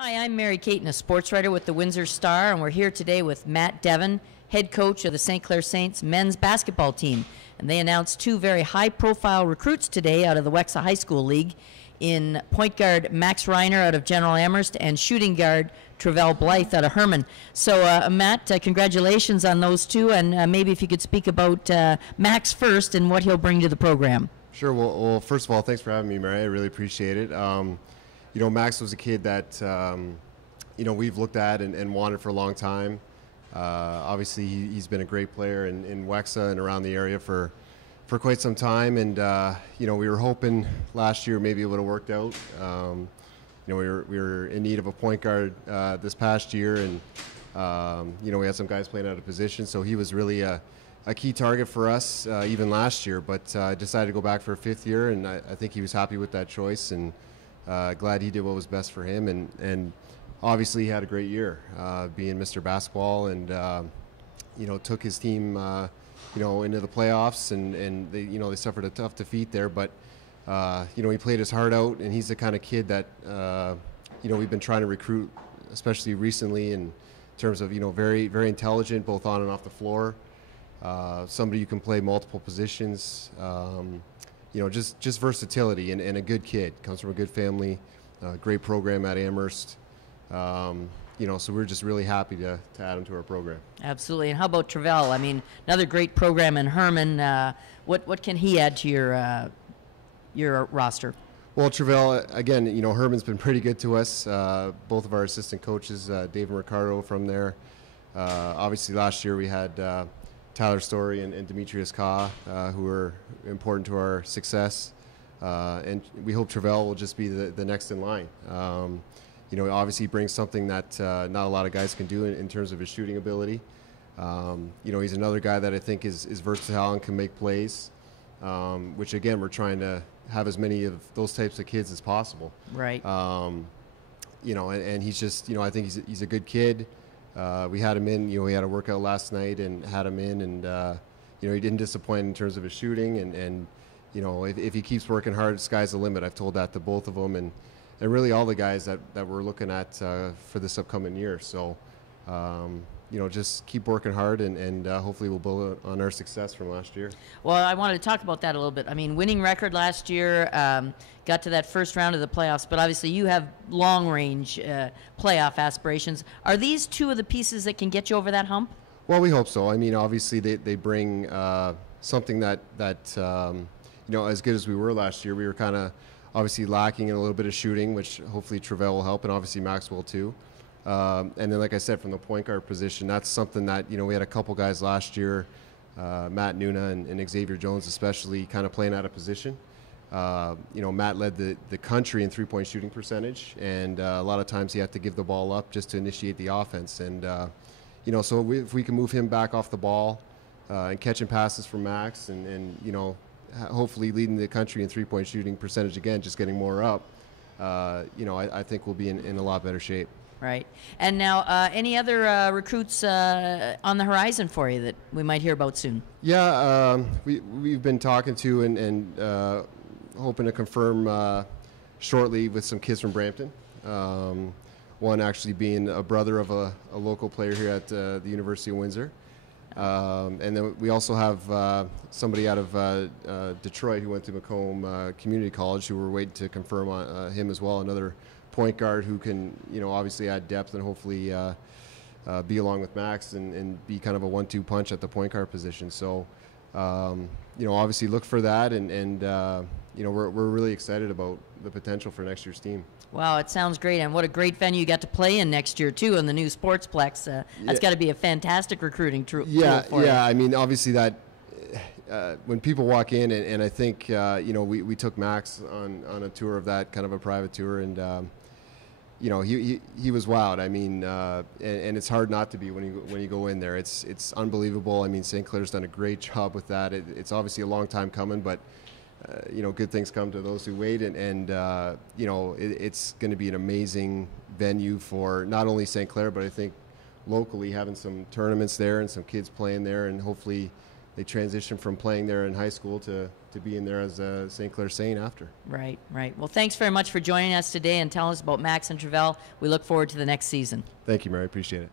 Hi, I'm Mary Caton, a sports writer with the Windsor Star, and we're here today with Matt Devin, head coach of the St. Clair Saints men's basketball team. And they announced two very high-profile recruits today out of the Wexa High School League in point guard Max Reiner out of General Amherst and shooting guard Revell Blythe out of Herman. So, Matt, congratulations on those two, and maybe if you could speak about Max first and what he'll bring to the program. Sure. Well, first of all, thanks for having me, Mary. I really appreciate it. Max was a kid that, we've looked at and wanted for a long time. Obviously, he's been a great player in Wexa and around the area for quite some time. And, we were hoping last year maybe it would have worked out. We were in need of a point guard this past year. And, we had some guys playing out of position. So he was really a key target for us even last year. But I decided to go back for a fifth year. And I think he was happy with that choice. And glad he did what was best for him, and obviously he had a great year being Mr. Basketball, and took his team into the playoffs, and they suffered a tough defeat there, but he played his heart out, and he's the kind of kid that we've been trying to recruit, especially recently, in terms of very, very intelligent both on and off the floor, somebody who can play multiple positions. Just versatility, and a good kid. Comes from a good family, great program at Amherst. So we're just really happy to add him to our program. Absolutely. And how about Revell? I mean, another great program in Herman. What can he add to your roster? Well, Revell, again, Herman's been pretty good to us. Both of our assistant coaches, Dave and Ricardo, from there. Obviously, last year we had Tyler Story and Demetrius Ka, who are important to our success. And we hope Revell will just be the next in line. Obviously he brings something that not a lot of guys can do in terms of his shooting ability. He's another guy that I think is versatile and can make plays, which, again, we're trying to have as many of those types of kids as possible. Right. And he's just, I think he's a good kid. We had him in, we had a workout last night and had him in, and, he didn't disappoint in terms of his shooting. And if he keeps working hard, the sky's the limit. I've told that to both of them, and really all the guys that we're looking at for this upcoming year. So, just keep working hard, and hopefully we'll build on our success from last year. Well, I wanted to talk about that a little bit. I mean, winning record last year, got to that first round of the playoffs, but obviously you have long-range playoff aspirations. Are these two of the pieces that can get you over that hump? Well, we hope so. I mean, obviously they bring something that as good as we were last year, we were kind of obviously lacking in a little bit of shooting, which hopefully Revell will help, and obviously Max will too. And then, like I said, from the point guard position, that's something that, we had a couple guys last year, Matt Nuna and Xavier Jones especially, kind of playing out of position. Matt led the country in three-point shooting percentage, and a lot of times he had to give the ball up just to initiate the offense. And, so if we can move him back off the ball and catching passes from Max and hopefully leading the country in three-point shooting percentage again, just getting more up, I think we'll be in a lot better shape. Right. And now, any other recruits on the horizon for you that we might hear about soon? Yeah, we've been talking to and hoping to confirm shortly with some kids from Brampton. One actually being a brother of a local player here at the University of Windsor. And then we also have somebody out of Detroit who went to Macomb Community College, who we're waiting to confirm on him as well, another point guard who can, obviously add depth and hopefully be along with Max and be kind of a 1-2 punch at the point guard position. So, obviously look for that, and we're really excited about the potential for next year's team. Wow, it sounds great, and what a great venue you got to play in next year too, in the new sports Plex. That's got to be a fantastic recruiting tool for you. Yeah. I mean, obviously that when people walk in, and I think we took Max on a tour of that, kind of a private tour, and he was wowed. I mean, and it's hard not to be when you go in there. It's unbelievable. I mean, St. Clair's done a great job with that. It's obviously a long time coming, but good things come to those who wait, and it's going to be an amazing venue for not only St. Clair, but I think locally having some tournaments there and some kids playing there, and hopefully they transitioned from playing there in high school to being there as a St. Clair Saint after. Right, right. Well, thanks very much for joining us today and telling us about Max and Revell. We look forward to the next season. Thank you, Mary. Appreciate it.